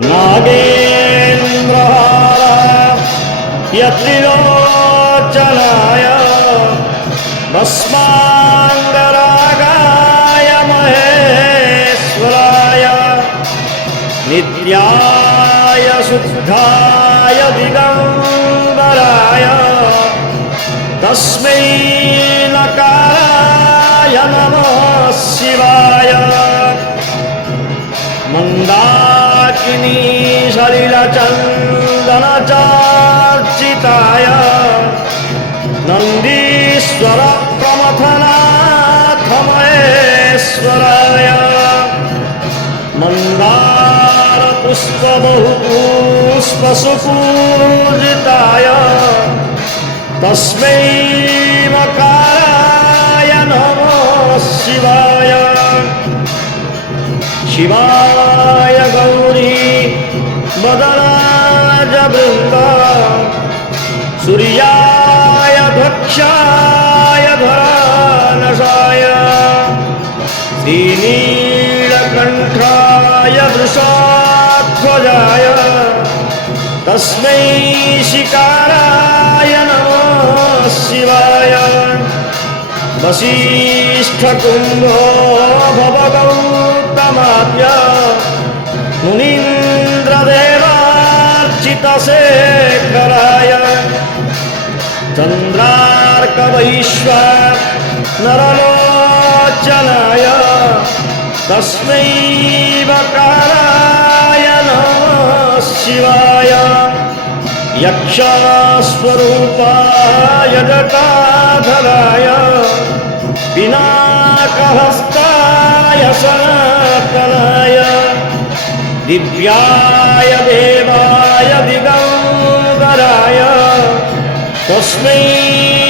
नागेन्द्रहार यत्रिलोचनाय भस्माङ्गरागाय महेश्वराय नित्याय शुद्धाय दिगम्बराय तस्मै नकाराय नमः शिवाय मन्दाकिनी सलिलचन्दनचार्चिताय नन्दीश्वर प्रमथनाथ महेश्वराय मन्दार पुष्प बहुपुष्प सुपूजिताय तस्मै मकाराय नमः शिवाय शिवाय वृन्द सूर्याय धक्षाय धरानसाय श्रीनीलकण्ठाय वृषाध्वजाय तस्मै शिकाराय नमः शिवाय। वसिष्ठकुम्भो भवगौतमाद्य मुनीन्द्रदेवार्चितशेखराय चन्द्रार्कवैश्व नरलोचनाय। तस्मै वकाराय नमः शिवाय। यक्षस्वरूपाय जटाधराय। पिनाकहस्ताय सनातनाय। दिव्याय देवाय Bosnia.